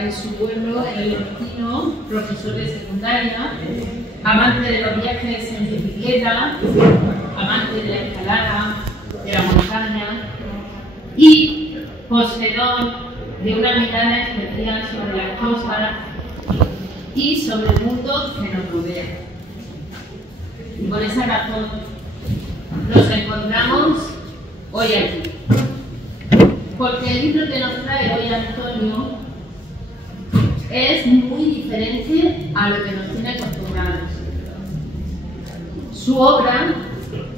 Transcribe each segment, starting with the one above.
en su pueblo, el Lorquino, profesor de secundaria, amante de los viajes en bicicleta, amante de la escalada, de la montaña y poseedor de una mirada especial sobre las cosas y sobre el mundo que nos rodea. Y por esa razón nos encontramos hoy aquí. Porque el libro que nos trae hoy Antonio es muy diferente a lo que nos tiene acostumbrados. Su obra,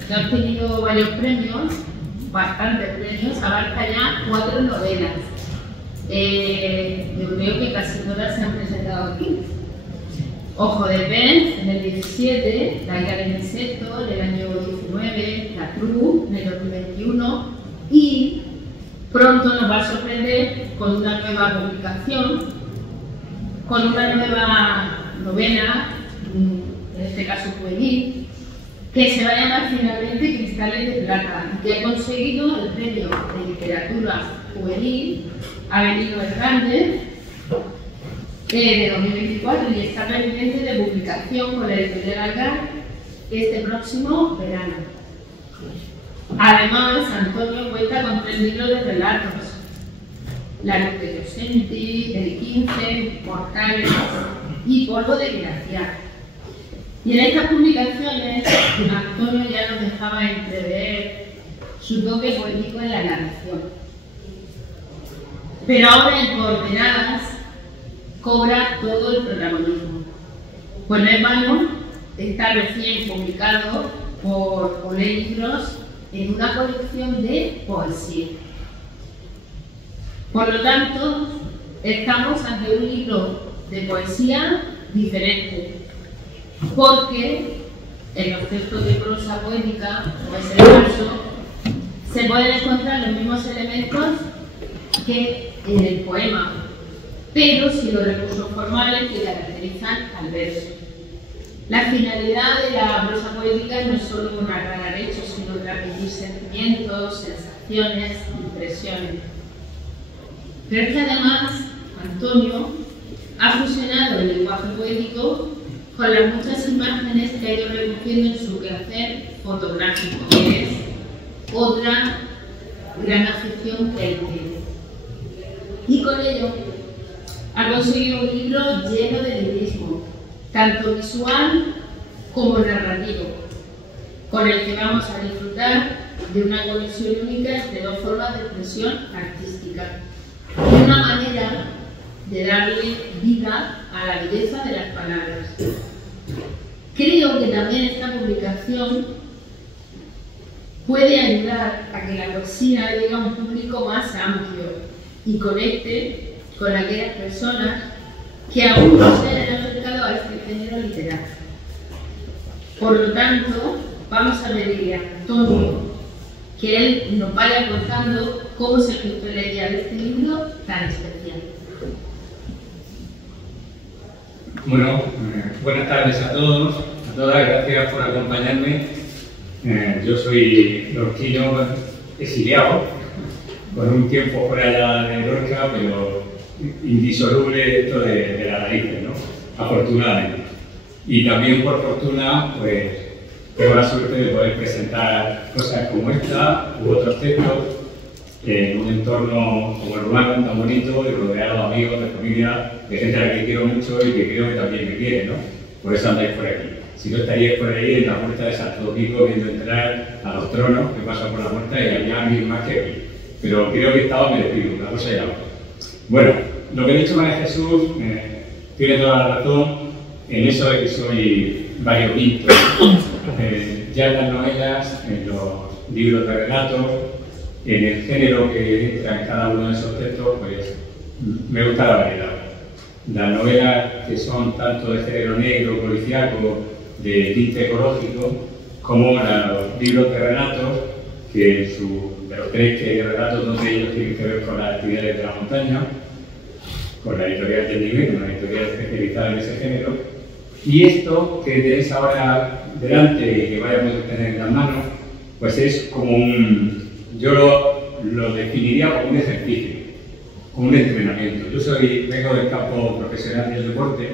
que ha obtenido varios premios, bastantes premios, abarca ya 4 novelas. Yo creo que casi todas se han presentado aquí. Ojo de pez en el 17, La Hija del Insecto en el año 19, La Cruz en el 2021 y pronto nos va a sorprender con una nueva publicación, con una nueva novela, en este caso juvenil, que se va a llamar finalmente Cristales de Plata y que ha conseguido el premio de literatura juvenil Avelino Hernández de 2024 y está pendiente de publicación con la editorial Algar este próximo verano. Además, Antonio cuenta con 3 libros de relatos: La Luz de Llosenti, El 15, Mortales y Polvo de Glaciar. Y en estas publicaciones, Antonio ya nos dejaba entrever su toque poético en la narración. Pero ahora en Coordenadas cobra todo el protagonismo. Pues no es vano, está recién publicado por Olé Libros en una colección de poesía. Por lo tanto, estamos ante un libro de poesía diferente, porque en los textos de prosa poética, como es el caso, se pueden encontrar los mismos elementos que en el poema, pero sin los recursos formales que caracterizan al verso. La finalidad de la prosa poética no es solo narrar hechos, sino transmitir sentimientos, sensaciones, impresiones. Pero es que además Antonio ha fusionado el lenguaje poético con las muchas imágenes que ha ido recogiendo en su quehacer fotográfico, que es otra gran afición que él tiene. Y con ello ha conseguido un libro lleno de lirismo, tanto visual como narrativo, con el que vamos a disfrutar de una conexión única entre 2 formas de expresión artística y una manera de darle vida a la belleza de las palabras. Creo que también esta publicación puede ayudar a que la poesía llegue a un público más amplio y conecte con aquellas personas que aún no se han acercado a este género literario. Por lo tanto, vamos a pedirle a Antonio que él nos vaya contando cómo se gestó la idea de este libro tan especial. Bueno, buenas tardes a todos, a todas, gracias por acompañarme. Yo soy lorquino exiliado, con un tiempo fuera ya de Lorca, pero indisoluble esto de las raíces, ¿no? Afortunadamente. Y también por fortuna, pues tengo la suerte de poder presentar cosas como esta u otros textos en un entorno como el urbano tan bonito y rodeado de amigos, de familia, de gente a la que quiero mucho y que creo que también me quiere, ¿no? Por eso andáis por aquí. Si no estaríais por ahí en la puerta de Santo Domingo viendo entrar a los tronos que pasan por la puerta y había alguien más que aquí. Pero creo que estaba merecido, una cosa y la otra. Bueno, lo que ha dicho María Jesús tiene toda la razón en eso de que soy variopinto. Ya en las novelas, en los libros de relatos, en el género que entra en cada uno de esos textos, pues me gusta la variedad. Las novelas que son tanto de género negro, policíaco, de tinte ecológico, como los libros de relatos, que de los 3 que hay relatos, 2 de ellos tienen que ver con las actividades de la montaña, con la editorial del nivel, una editorial especializada en ese género. Y esto que tenéis ahora delante y que vais a poder tener en las manos, pues es como yo lo definiría como un ejercicio. con un entrenamiento. Yo vengo del campo profesional del deporte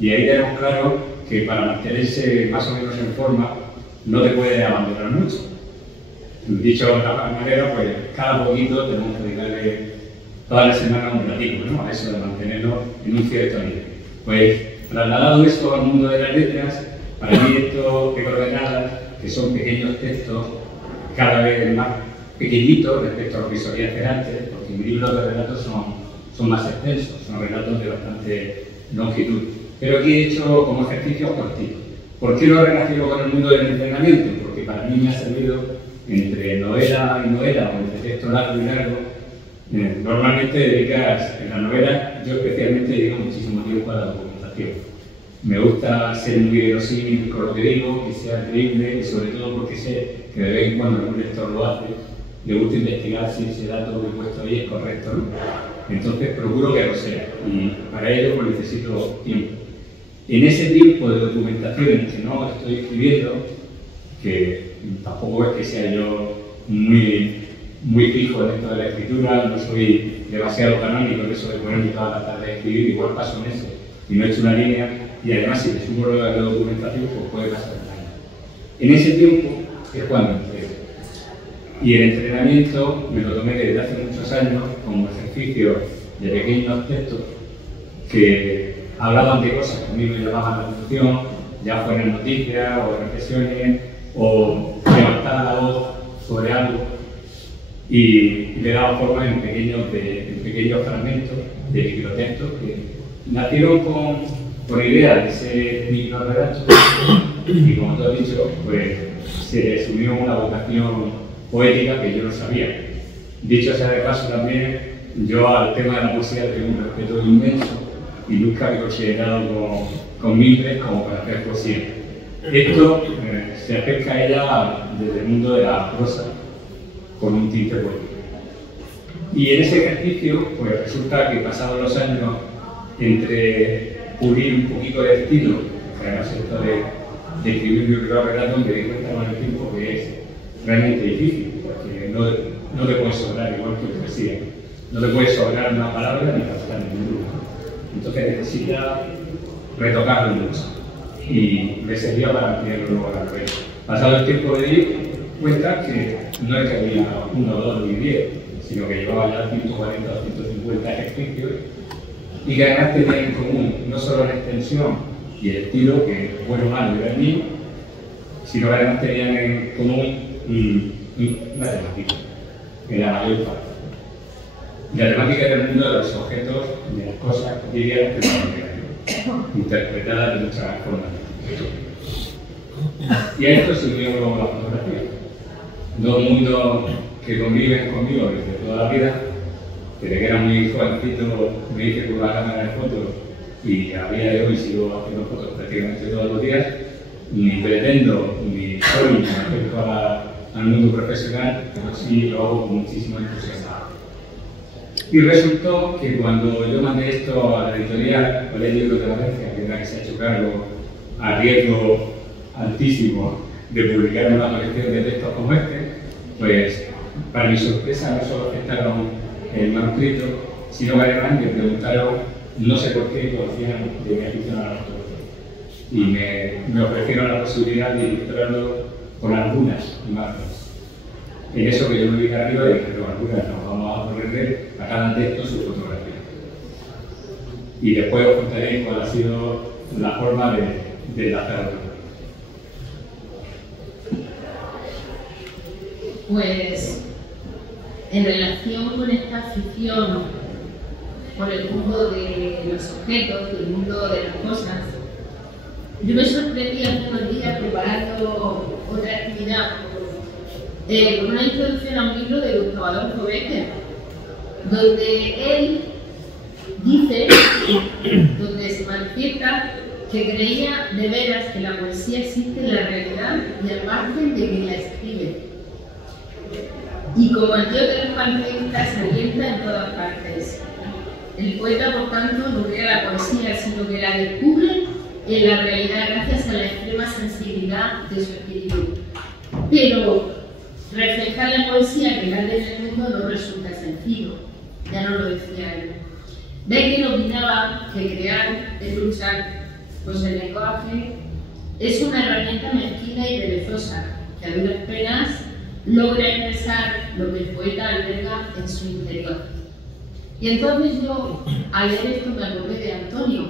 y ahí tenemos claro que para mantenerse más o menos en forma no te puedes abandonar mucho. Dicho de otra manera, pues cada poquito tenemos que dedicarle todas las semanas un ratito, ¿no? A eso de mantenernos en un cierto nivel. Pues trasladado esto al mundo de las letras, para mí estos coordenadas, que son pequeños textos, cada vez más pequeñitos respecto a lo que solía hacer antes, porque mis libros de relatos son más extensos, son relatos de bastante longitud. Pero aquí he hecho como ejercicios cortitos. ¿Por qué lo relaciono con el mundo del entrenamiento? Porque para mí me ha servido entre novela y novela, o entre texto largo y largo. Normalmente dedicas, en la novela, yo especialmente dedico muchísimo tiempo a la documentación. Me gusta ser muy verosímil con lo que digo, que sea creíble, y sobre todo porque sé que de vez en cuando algún lector lo hace, le gusta investigar si ese dato que he puesto ahí es correcto o no. Entonces procuro que lo sea, y para ello pues, necesito tiempo. En ese tiempo de documentación en que no estoy escribiendo, que tampoco es que sea yo muy fijo en esto de la escritura, no soy demasiado canónico en eso de ponerme toda la tarde a escribir, igual paso meses y no he hecho una línea, y además si me sumo la documentación, pues puede pasar un año. En ese tiempo es cuando entrego. Y el entrenamiento me lo tomé desde hace muchos años como ejercicio de pequeños textos que hablaban de cosas que a mí me llamaban la atención, ya fueran noticias o reflexiones o levantar la voz sobre algo, y le daba forma en pequeños fragmentos de microtextos que nacieron con idea de ser microrelatos y, como tú has dicho, pues se les unió una vocación poética que yo no sabía. Dicho sea de paso también, yo al tema de la poesía tengo un respeto inmenso y nunca me he considerado con mimbres como para hacer poesía. Esto se acerca a ella desde el mundo de la prosa, con un tinte poético. Y en ese ejercicio, pues resulta que pasados los años, entre pulir un poquito de estilo, que además esto de escribir un relato, me di cuenta con el tiempo que es realmente difícil, porque no te puedes sobrar igual que poesía. No te puede sobrar una palabra ni faltar ninguna. Entonces necesita retocarlo mucho. Y me servía para ampliarlo luego a la novela. Pasado el tiempo me di cuenta que no es que había 1, 2 ni 10, sino que llevaba ya 140 o 150 ejercicios y que además tenían en común no solo la extensión y el estilo, que bueno o malo era el mío, sino que además tenían en común una temática, que era la mayor parte. Y la temática era el mundo de los objetos, de las cosas cotidianas que estaban interpretadas de muchas formas. Y a esto se unió luego la fotografía. Dos mundos que conviven conmigo desde toda la vida. Desde que era muy jovencito me hice con la cámara de fotos y a día de hoy sigo haciendo fotos prácticamente todos los días. Ni pretendo ni soy respecto al mundo profesional, pero sí lo hago con muchísimo entusiasmo. Y resultó que cuando yo mandé esto a la editorial, con el libro de la agencia, que es la que se ha hecho cargo a riesgo altísimo de publicar una colección de textos como este, pues para mi sorpresa no solo aceptaron el manuscrito, sino que además me preguntaron, no sé por qué, conocían de mi afición a la fotografía. Y me ofrecieron la posibilidad de ilustrarlo con algunas imágenes. En eso que yo me dije arriba, dije, pero algunas nos vamos a ponerle a cada texto su fotografía. Y después os contaré cuál ha sido la forma de enlazarlo. Pues, en relación con esta afición por el mundo de los objetos, del mundo de las cosas, yo me sorprendí hace unos días preparando otra actividad con una introducción a un libro de Gustavo Adolfo Bécquer, donde él dice, donde se manifiesta que creía de veras que la poesía existe en la realidad y al margen de quien la escribe. Y como el dios de los panteístas se alienta en todas partes. El poeta, por tanto, no crea la poesía, sino que la descubre en la realidad gracias a la extrema sensibilidad de su espíritu. Pero reflejar la poesía que da en el mundo no resulta sencillo. ya no lo decía él. Becker opinaba que crear es luchar, pues el lenguaje es una herramienta mezquina y perezosa que a duras penas logra expresar lo que el poeta alberga en su interior. Y entonces yo, al leer esto, me acordé de Antonio,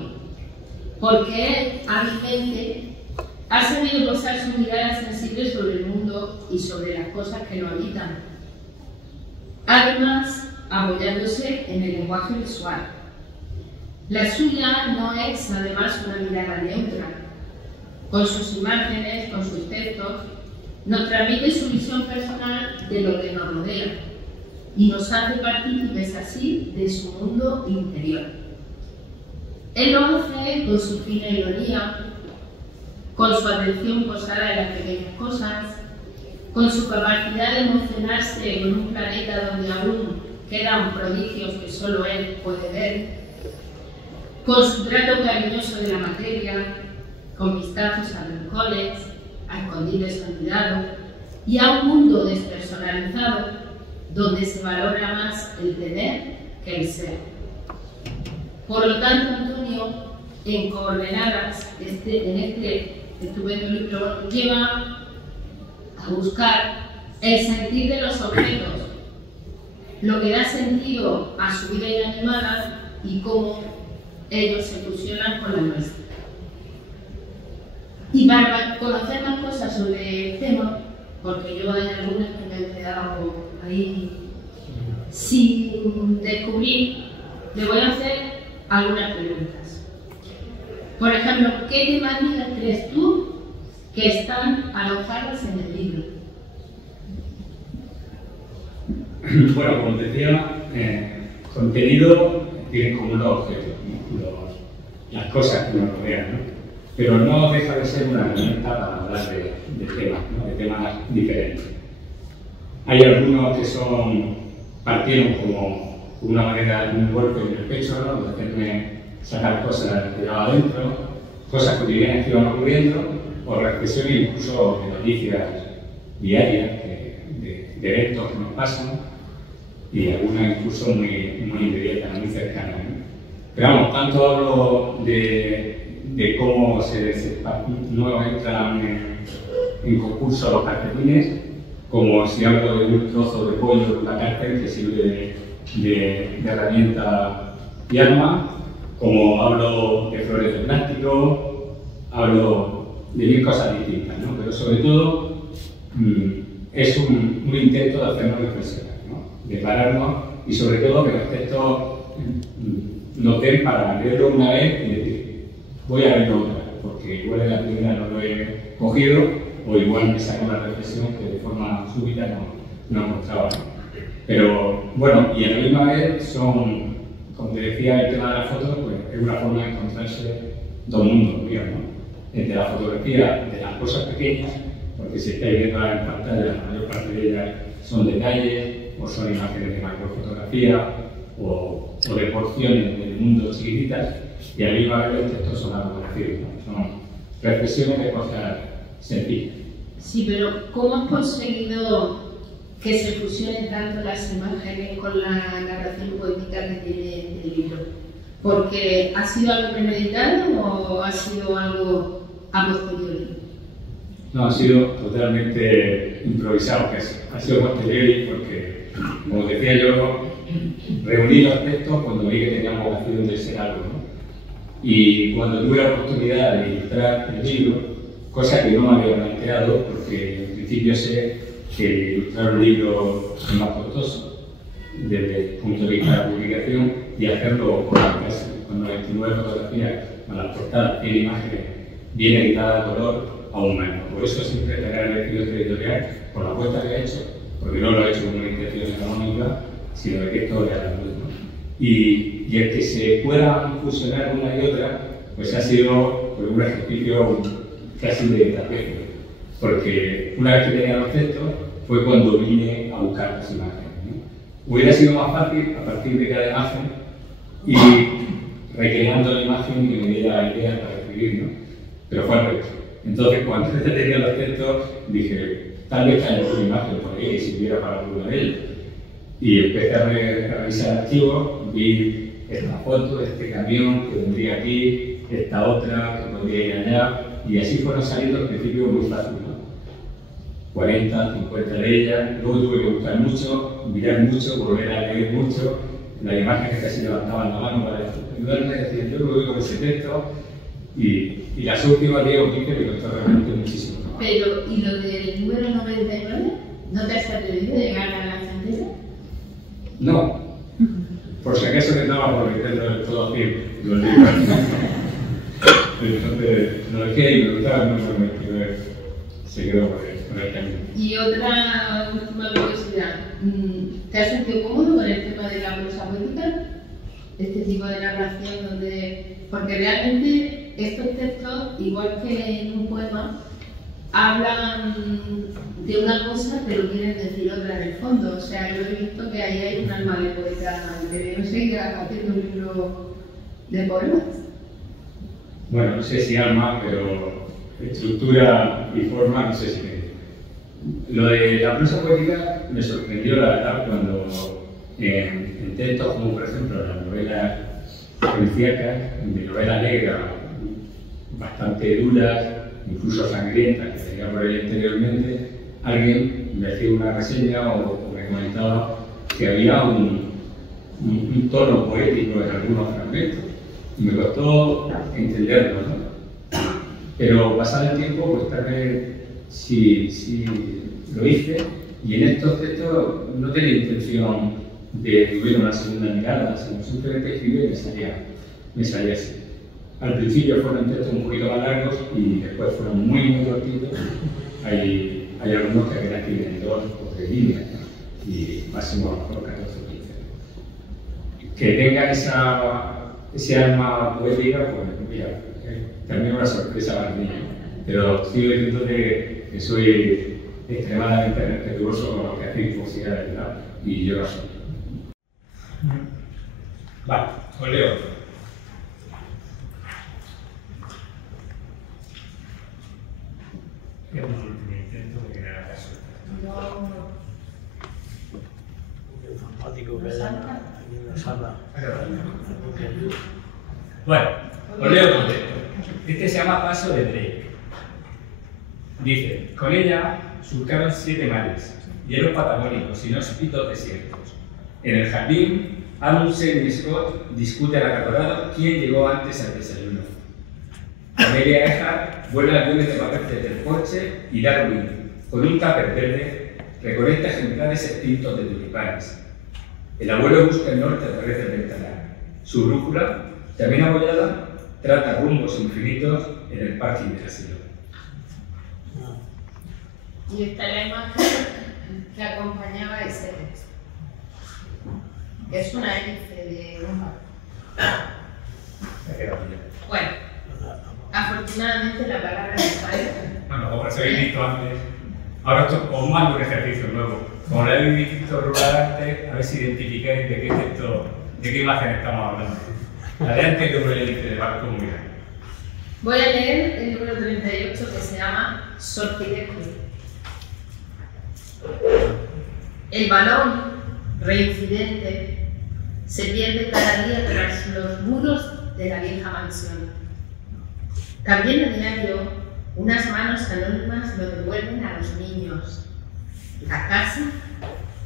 porque él, hábilmente, ha sabido posar su mirada sensible sobre el mundo y sobre las cosas que lo habitan. Además, apoyándose en el lenguaje visual. La suya no es, además, una mirada neutra. Con sus imágenes, con sus textos, nos transmite su visión personal de lo que nos rodea y nos hace partícipes así de su mundo interior. Él lo hace con su fina ironía, con su atención posada en las pequeñas cosas, con su capacidad de emocionarse con un planeta donde aún quedan prodigios que solo él puede ver, con su trato cariñoso de la materia, con vistazos a rincones, a escondites olvidados y a un mundo despersonalizado donde se valora más el tener que el ser. Por lo tanto, Antonio, en Coordenadas, en este estupendo libro, lleva a buscar el sentir de los objetos, lo que da sentido a su vida inanimada y cómo ellos se fusionan con la nuestra. Y para conocer más cosas sobre el tema, porque yo hay algunas que me han quedado ahí sin descubrir, le voy a hacer algunas preguntas. Por ejemplo, ¿qué temáticas crees tú que están alojadas en el libro? Bueno, como decía, contenido tiene como unos objetos, ¿no? Las cosas que nos rodean, ¿no? Pero no deja de ser una herramienta para hablar de temas, ¿no? De temas diferentes. Hay algunos que partieron como una manera de un golpe en el pecho, ¿no? De hacerme sacar cosas que llevaba adentro, cosas cotidianas que iban ocurriendo, o reflexiones incluso de noticias diarias, de eventos que nos pasan, y algunas incluso muy inmediatas, muy cercanas, ¿no? Pero vamos, tanto hablo de cómo no entran en concurso los cartelines, como si hablo de un trozo de pollo de una cárcel que sirve de herramienta y arma, como hablo de flores de plástico, hablo de mil cosas distintas, ¿no? Pero sobre todo es un intento de hacernos reflexionar, ¿no? De pararnos y sobre todo que los textos nos den para leerlo una vez y decir, voy a leerlo otra, porque igual en la primera no lo he cogido, o igual me saca una reflexión que de forma súbita no encontraba. Pero bueno, y a la misma vez son, como te decía, el tema de las fotos, pues es una forma de encontrarse dos mundos míos, ¿no? Entre la fotografía de las cosas pequeñas, porque si estáis viendo en pantalla, la mayor parte de ellas son detalles, o son imágenes de macrofotografía, o de porciones del mundo chiquititas, y a la misma vez los textos son algo parecido, ¿no? Son reflexiones de cosas sencillas. Sí, pero ¿cómo has conseguido que se fusionen tanto las imágenes con la narración poética que tiene el libro? ¿Porque ha sido algo premeditado o ha sido algo a posteriori? No, ha sido totalmente improvisado, ha sido posteriori porque, como decía yo, reuní los textos cuando vi que teníamos vocación de ser algo, ¿no? Y cuando tuve la oportunidad de ilustrar el libro, cosa que no me había planteado, porque en principio sé que ilustrar un libro es más costoso desde el punto de vista de la publicación y hacerlo con las clases, con 99 fotografías, con las portadas, tiene imágenes bien editadas a color, aún menos. Por eso siempre tener elegido este editorial, por la apuesta que he hecho, porque no lo he hecho con una intención económica, sino de que esto era la luz, ¿no? Y el que se puedan fusionar una y otra, pues ha sido pues, un ejercicio casi de trapecio, porque una vez que tenía los textos fue cuando vine a buscar las imágenes, ¿no? Hubiera sido más fácil a partir de cada imagen y recreando la imagen que me diera la idea para escribir, ¿no? Pero fue al revés. Entonces, cuando tenía los textos, dije, tal vez haya una imagen por ahí que sirviera para alguna de ellas. Y empecé a revisar archivos, vi esta foto, este camión que vendría aquí, esta otra que podría ir allá, y así fueron saliendo al principio muy fácil, ¿no? 40, 50 de ellas, luego tuve que buscar mucho, mirar mucho, volver a leer mucho, las imágenes casi levantaban la mano para ayudarme, decían yo lo veo con ese texto, y las últimas 10 o 15 me costó realmente muchísimo, ¿no? Pero, ¿y lo del número 99? ¿No te has atrevido a llegar a la centena? No, por si acaso que estaba por meterlo del todo firme, los libros. Entonces, lo dejé y me gustaba, no me quedé, se quedó con el camino. Y otra última curiosidad, ¿te has sentido cómodo con el tema de la prosa poética? Este tipo de narración donde, porque realmente estos textos, igual que en un poema, hablan de una cosa pero quieren decir otra en el fondo. O sea, yo he visto que ahí hay un alma de poeta que no sé qué haciendo un libro de poemas. Bueno, no sé si alma, pero estructura y forma, no sé si me... Lo de la prosa poética me sorprendió, la verdad, cuando en textos como, por ejemplo, la novela policíaca, mi novela negra, bastante duras, incluso sangrientas, que tenía por ahí anteriormente, alguien me hacía una reseña o me comentaba que había un tono poético en algunos fragmentos. Y me costó entenderlo, ¿no? Pero pasado el tiempo, pues tal vez sí lo hice, y en estos textos no tenía intención de vivir una segunda mirada, sino simplemente escribir y me salía así. Al principio fueron textos un poquito más largos y después fueron muy cortitos. Hay algunos que apenas escriben 2 o 3 líneas, ¿no? Y máximo a lo mejor 14 o 15. Que tengan ese alma poética, pues mira, también una sorpresa para mí, ¿no? Pero sigo diciendo que soy extremadamente respetuoso con lo que hacéis poesía de verdad, y yo lo soy. Vale, os leo. Es un último intento de que me haga caso. Bueno, os leo el contexto. Este se llama Paso de Drake. Dice, con ella surcaron 7 mares, hielos patagónicos y inhóspitos desiertos. En el jardín, Amundsen y Scott discuten acalorados quién llegó antes al desayuno. Amelia Earhart vuela aviones de papel desde el porche, y Darwin, con un tupper verde, recolecta ejemplares extintos de tulipanes. El abuelo busca el norte a través del ventanal. Su brújula, también apoyada, trata rumbos infinitos en el parking del asilo. Y esta es la imagen que acompañaba ese texto. Es una hélice de un barco. Bueno, afortunadamente la palabra es falla. Bueno, como os habéis visto antes, ahora os mando un ejercicio nuevo. Como lo habéis visto rural antes, a ver si identificáis de qué imagen estamos hablando. Adelante que una hélice de barco muy grande. Voy a leer el número 38 que se llama Sortilegio. El balón reincidente se pierde cada día tras los muros de la vieja mansión. También a diario, unas manos anónimas lo devuelven a los niños. La casa,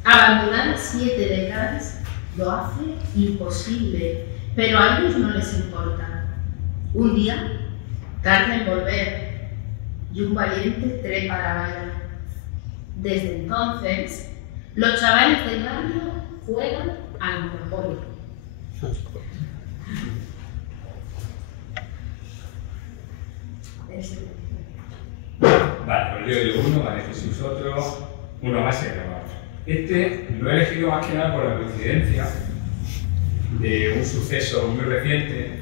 abandonada 7 décadas, lo hace imposible, pero a ellos no les importa. Un día, tarda en volver, y un valiente trepa la valla. Desde entonces, los chavales del barrio juegan al Monopoly. Vale, os leo yo uno, vale, Jesús otro, uno más y acabamos. Este lo he elegido más que nada por la coincidencia de un suceso muy reciente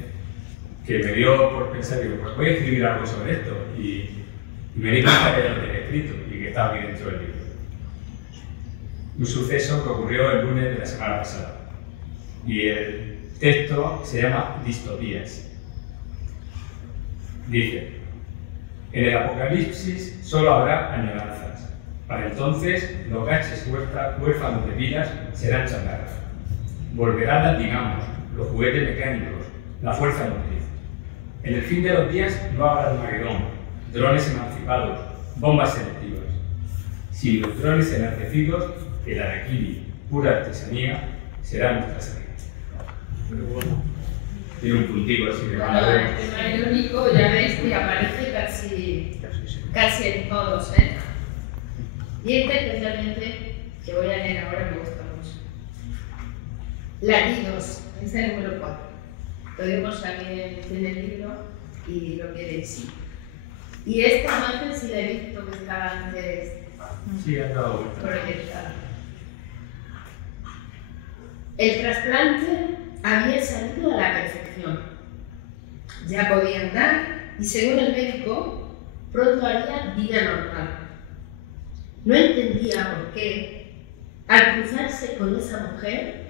que me dio por pensar que pues voy a escribir algo sobre esto, y me di cuenta que ya lo tenía escrito y que estaba aquí dentro del libro. Un suceso que ocurrió el lunes de la semana pasada, y el texto se llama Distopías. Dice: en el apocalipsis solo habrá añoranzas, Para entonces, los gaches huérfanos de vidas serán chatarra. Volverán las dinamos, los juguetes mecánicos, la fuerza motriz. En el fin de los días no habrá Armagedón, drones emancipados, bombas selectivas. Sin los drones enardecidos, el harakiri, pura artesanía, será nuestra salida. Tiene un puntito así de bueno, el tema irónico ya ves que aparece casi en todos, ¿eh? Y este especialmente, que voy a leer ahora, me gusta mucho. Latidos, es el número 4. Lo digo por si alguien tiene el libro y lo quiere decir. Y esta imagen sí la he visto que estaba antes proyectada. El trasplante había salido a la perfección. Ya podía andar y, según el médico, pronto haría vida normal. No entendía por qué, al cruzarse con esa mujer,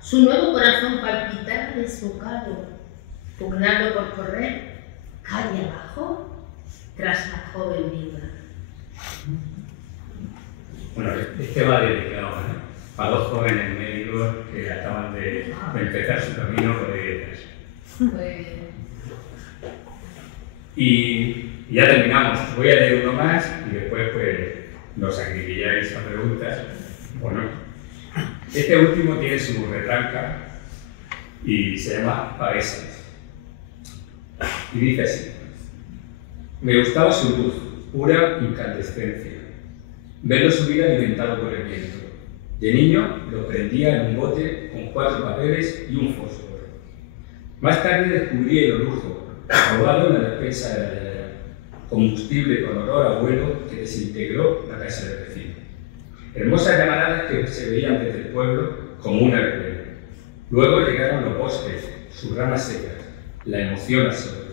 su nuevo corazón palpitaba desbocado, pugnando por correr calle abajo tras la joven viuda. Bueno, este va dedicado para dos jóvenes médicos que acaban de empezar su camino por dietas. Y ya terminamos. Voy a leer uno más y después pues nos acribilláis a preguntas o no. Este último tiene su retranca y se llama Pavesas. Y dice así: me gustaba su luz, pura incandescencia, verlo subir alimentado por el viento. De niño lo prendía en un bote con 4 papeles y un fósforo. Más tarde descubrí el orujo, robado en la despensa de la heladera, combustible con olor a vuelo que desintegró la casa del vecino. Hermosas llamaradas que se veían desde el pueblo como una verbena. Luego llegaron los bosques, sus ramas secas, la emoción absoluta.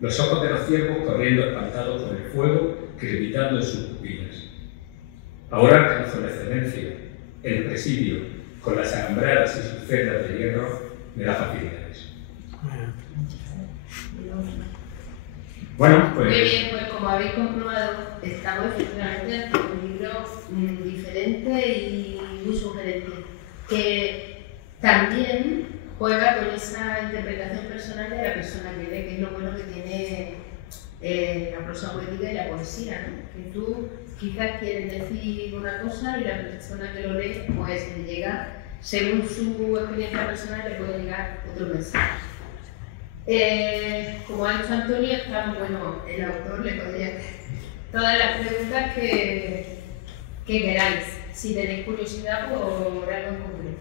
Los ojos de los ciervos corriendo espantados por el fuego, crepitando en sus pupilas. Ahora alcanzo la excelencia, el presidio, con las alambradas y sus celdas de hierro, me da facilidades. Bueno, pues... Muy bien, pues como habéis comprobado, estamos efectivamente ante un libro diferente y muy sugerente, que también juega con esa interpretación personal de la persona que lee, que es lo bueno que tiene la prosa poética y la poesía, ¿no? Que tú quizás quieres decir una cosa y la persona que lo lee, pues le llega, según su experiencia personal, le puede llegar otro mensaje. Como ha dicho Antonio, estamos, bueno, el autor le podría hacer todas las preguntas que queráis, si tenéis curiosidad por algo en concreto.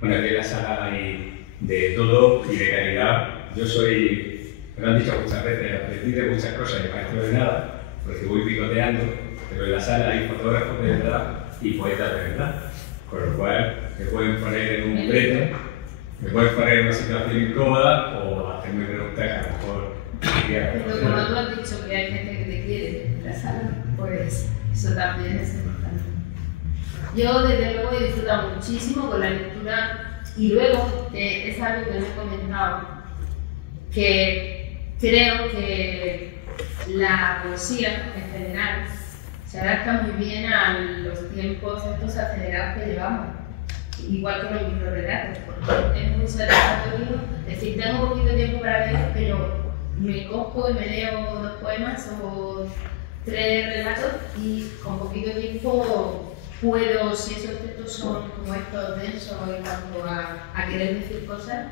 Bueno, aquí en la sala hay de todo y de calidad. Yo soy, me lo han dicho muchas veces, aprendí de muchas cosas y maestro de nada, porque voy picoteando, pero en la sala hay fotógrafos de verdad y poetas de verdad, con lo cual me pueden poner en un brete, me pueden poner en una situación incómoda o hacerme preguntas que a lo mejor... Pero como tú has dicho que hay gente que te quiere en la sala, pues eso también es importante. Yo desde luego he disfrutado muchísimo con la lectura y luego es algo que os he comentado, que creo que la poesía en general se adapta muy bien a los tiempos estos acelerados que llevamos, igual que los microrelatos, porque es muy satisfactorio, es decir, tengo un poquito de tiempo para leer, pero me cojo y me leo 2 poemas o 3 relatos y con poquito tiempo puedo, si esos textos son como estos densos en cuanto a querer decir cosas,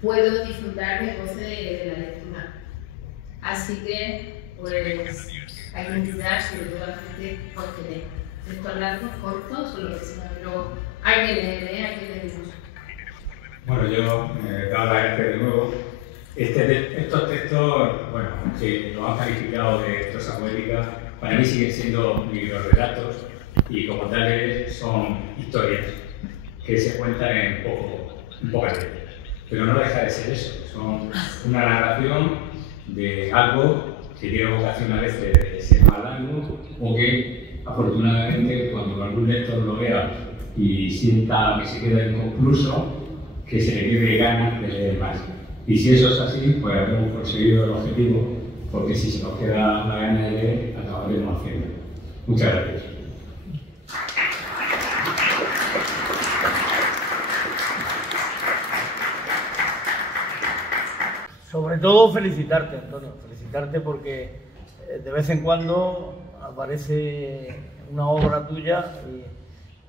puedo disfrutar de goce de la lectura. Así que, pues, hay que invitar sobre todo a la gente pues, que lee. Textos largos, cortos o lo que sea, pero hay que leer, hay que leer mucho. Bueno, yo he dado las gracias de nuevo. Estos textos, bueno, aunque los han calificado de prosa poética, para mí siguen siendo microrelatos y como tales son historias que se cuentan en pocas letras. Pero no deja de ser eso, son una narración de algo que tiene vocación a veces de ser más largo o que afortunadamente cuando algún lector lo vea y sienta que se queda inconcluso, que se le quede ganas de leer más. Y si eso es así, pues habremos conseguido el objetivo, porque si se nos queda la gana de leer, acabaremos haciendo. Muchas gracias. Sobre todo felicitarte, Antonio, felicitarte porque de vez en cuando aparece una obra tuya y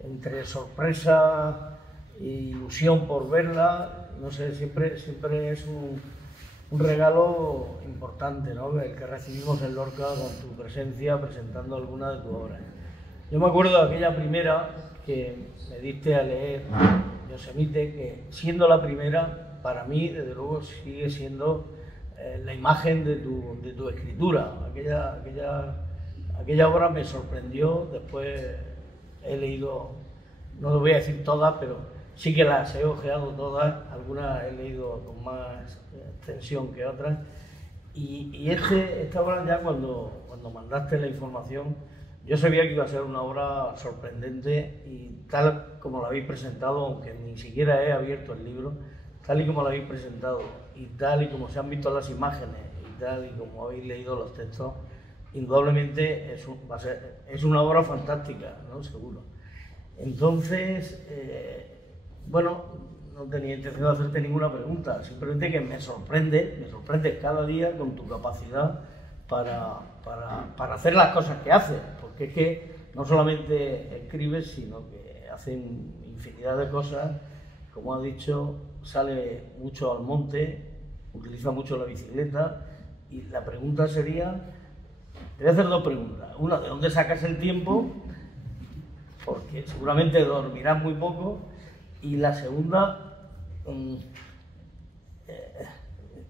entre sorpresa e ilusión por verla, no sé, siempre es un regalo importante, ¿no?, el que recibimos en Lorca con tu presencia presentando alguna de tus obras. Yo me acuerdo de aquella primera que me diste a leer, Yosemite, que siendo la primera, para mí, desde luego, sigue siendo la imagen de tu escritura. Aquella obra me sorprendió. Después he leído, no lo voy a decir todas, pero sí que las he ojeado todas. Algunas he leído con más extensión que otras. Y esta obra, ya cuando mandaste la información, yo sabía que iba a ser una obra sorprendente, y tal como la habéis presentado, aunque ni siquiera he abierto el libro, tal y como lo habéis presentado, y tal y como se han visto las imágenes, y tal y como habéis leído los textos, indudablemente es una obra fantástica, ¿no?, seguro. Entonces, bueno, no tenía intención de hacerte ninguna pregunta, simplemente que me sorprende cada día con tu capacidad para hacer las cosas que haces, porque es que no solamente escribes, sino que hacen infinidad de cosas. Como has dicho, sale mucho al monte, utiliza mucho la bicicleta, y la pregunta sería, te voy a hacer dos preguntas. Una, ¿de dónde sacas el tiempo? Porque seguramente dormirás muy poco. Y la segunda,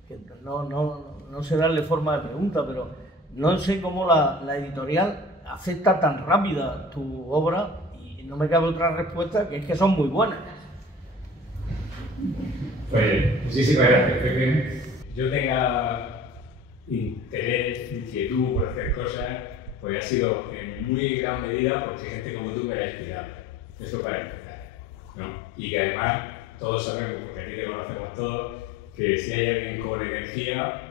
que no sé darle forma de pregunta, pero no sé cómo la editorial acepta tan rápida tu obra, y no me cabe otra respuesta, que es que son muy buenas. Pues muchísimas gracias, Pepe. Yo tenga interés, inquietud por hacer cosas, pues ha sido en muy gran medida porque gente como tú me ha inspirado. Eso para empezar, ¿no? Y que además todos sabemos, porque aquí te conocemos todos, que si hay alguien con energía,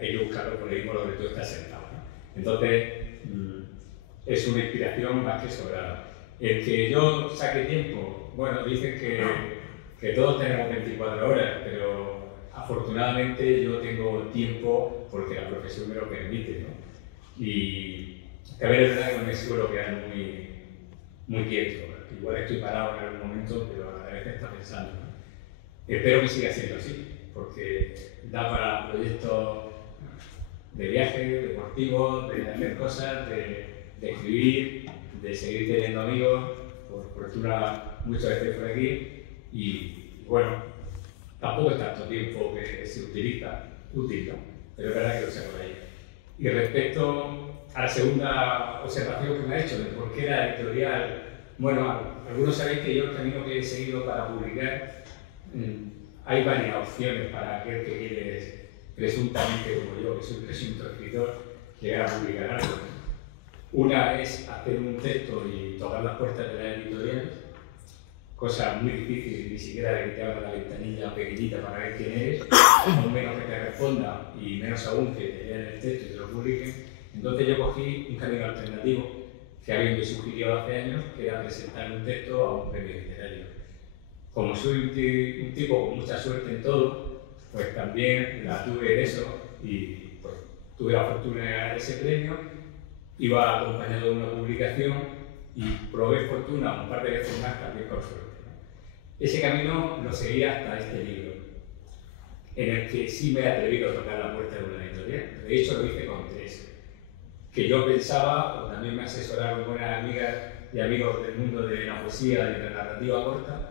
hay que buscarlo por el mismo donde tú estás sentado, ¿no? Entonces, es una inspiración más que sobrada. El que yo saque tiempo, bueno, dicen que todos tenemos 24 horas, pero afortunadamente yo tengo tiempo porque la profesión me lo permite, ¿no? Y también es verdad que no me suelo quedar muy quieto. Igual estoy parado en algún momento, pero a la vez está pensando, ¿no? Espero que siga siendo así, porque da para proyectos de viajes, deportivos, de hacer cosas, de escribir, de seguir teniendo amigos. Por fortuna muchas veces por aquí. Y bueno, tampoco es tanto tiempo que se utiliza, útil, ¿no? Pero es verdad que lo sé por ahí. Y respecto a la segunda observación que me ha hecho de por qué la editorial, bueno, algunos sabéis que yo el camino que he seguido para publicar, hay varias opciones para aquel que quiere, presuntamente como yo, que soy un presunto escritor, llegar a publicar algo. Una es hacer un texto y tocar las puertas de la editorial, cosa muy difícil, ni siquiera de que te abra la ventanilla pequeñita para ver quién eres, aún menos que te responda, y menos aún que te lean el texto y te lo publiquen. Entonces yo cogí un camino alternativo que alguien me sugirió hace años, que era presentar un texto a un premio literario. Como soy un tipo con mucha suerte en todo, pues también la tuve en eso, y pues tuve la fortuna de ganar ese premio. Iba acompañado de una publicación y probé fortuna un par de veces más también con suerte. Ese camino lo seguí hasta este libro, en el que sí me he atrevido a tocar la puerta de una editorial. De hecho, lo hice con 3, que yo pensaba, o también me asesoraron buenas amigas y amigos del mundo de la poesía y de la narrativa corta,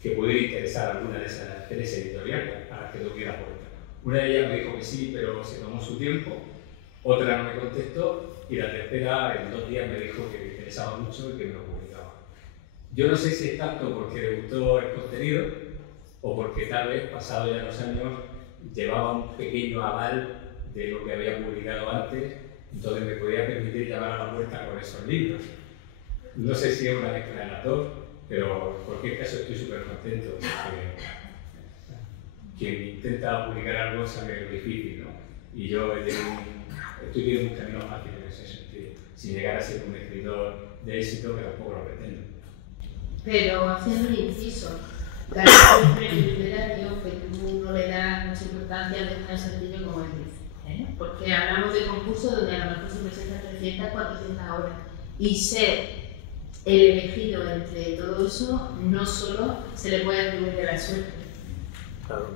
que pudiera interesar alguna de esas 3 editoriales a las que toqué la puerta. Una de ellas me dijo que sí, pero se tomó su tiempo, otra no me contestó, y la tercera en 2 días me dijo que me interesaba mucho y que me lo publicaba. Yo no sé si es tanto porque le gustó el contenido o porque tal vez, pasado ya los años, llevaba un pequeño aval de lo que había publicado antes, entonces me podía permitir llamar a la puerta con esos libros. No sé si es una mezcla de las dos, pero en cualquier caso estoy súper contento porque quien intenta publicar algo sabe lo difícil, ¿no? y yo estoy viendo un camino fácil en ese sentido, sin llegar a ser un escritor de éxito, que tampoco lo pretendo. Pero haciendo un inciso, ganar un premio literario que tú no le das mucha importancia no es tan sencillo como él dice, ¿eh? Porque hablamos de concursos donde a lo mejor se presentan 300, 400 horas y ser el elegido entre todo eso no solo se le puede atribuir de la suerte. Claro.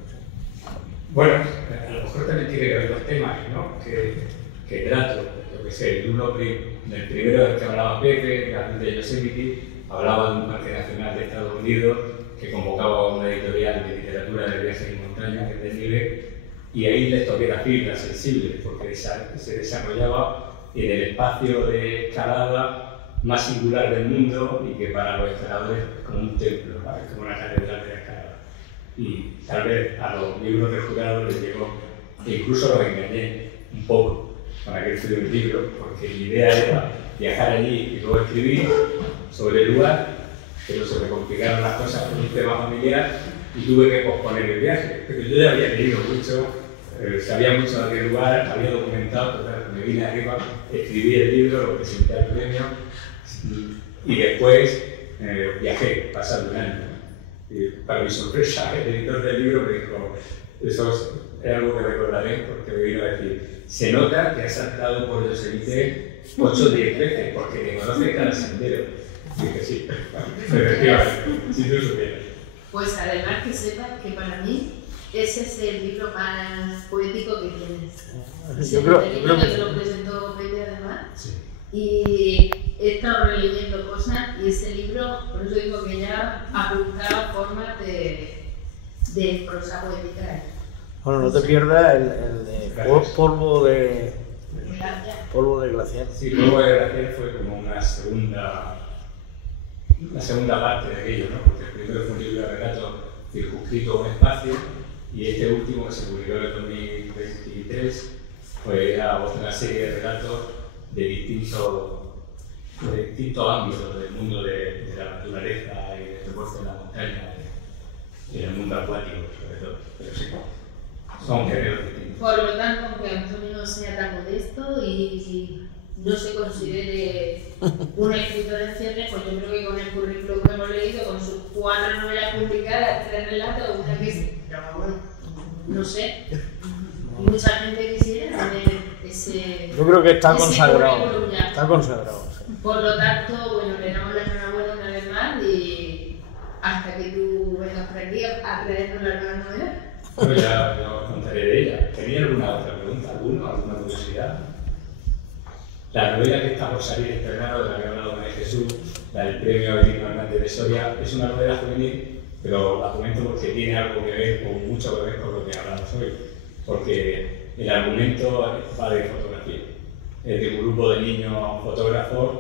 Bueno, a lo mejor también tiene que ver los temas, ¿no? Que trato, yo que sé, el primero del que hablaba Pepe, de Yosemite, hablaba de un parque nacional de Estados Unidos que convocaba una editorial de literatura de viajes y montaña, que es desnivel, y ahí les toqué la fibra sensible, porque se desarrollaba en el espacio de escalada más singular del mundo y que para los escaladores es como un templo, ¿sabes? Como una catedral de la escalada. Y tal vez a los miembros del jurado les llegó, e incluso los engañé un poco para que estudie un libro, porque mi idea era viajar allí y luego escribir sobre el lugar, pero se me complicaron las cosas por un tema familiar y tuve que posponer el viaje. Pero yo ya había leído mucho, sabía mucho de aquel lugar, había documentado, total, me vine arriba, escribí el libro, lo presenté al premio y después viajé, pasando un año. Y para mi sorpresa, el editor del libro me dijo, eso es algo que recordaré porque me vino a decir, se nota que has saltado por Yosemite 8 o 10 veces porque te conoces cada sendero. Y dije, sí, efectivamente, si tú supieras. Pues además que sepas que para mí ese es el libro más poético que tienes. Yo creo que te lo presentó Pepe además. Sí. Y he estado releyendo cosas y ese libro, por eso digo que ya apuntaba formas de prosa poética. Bueno, no te pierdas el de polvo de glaciar. Sí, Polvo de Glaciar fue como una segunda parte de aquello, ¿no? Porque el primero fue un libro de relatos circunscrito a un espacio y este último, que se publicó en el 2023, fue otra serie de relatos de distintos ámbitos del mundo de la naturaleza y del deporte en la montaña y en el mundo acuático, sobre todo. Pero sí, son géneros distintos. Por lo tanto, aunque Antonio no sea tan modesto y no se considere un escritor en ciernes, pues yo creo que con el currículum que hemos leído, con sus 4 novelas publicadas, 3 relatos, una que es, pero bueno, no sé, mucha gente quisiera tener ese. Yo creo que está ese consagrado. currículum ya. Está consagrado. Sí. Por lo tanto, bueno, le damos la enhorabuena una vez más y hasta que tú vengas por aquí a traernos la nueva novela. Bueno, ya os contaré de ella. ¿Tenía alguna otra pregunta? ¿Alguna curiosidad? La novela que está por salir estrenada, de la que ha hablado María Jesús, la del premio Avelino Hernández de Soria, es una novela juvenil, pero la comento porque tiene algo que ver, o mucho que ver con lo que hablamos hoy. Porque el argumento va de fotografía. Es de un grupo de niños fotógrafos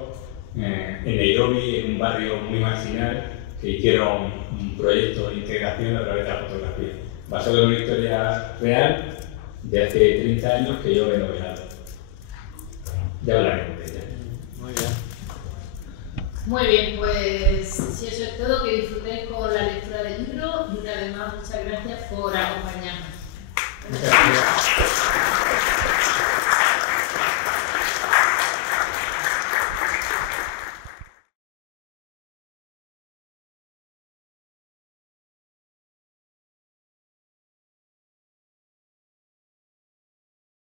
en Nairobi, en un barrio muy marginal, que hicieron un proyecto de integración a través de la fotografía, basado en una historia real de hace 30 años que yo he novelado. Ya hablaremos de ella. Muy bien. Muy bien, pues si eso es todo, que disfrutéis con la lectura del libro y una vez más muchas gracias por acompañarnos. Muchas gracias.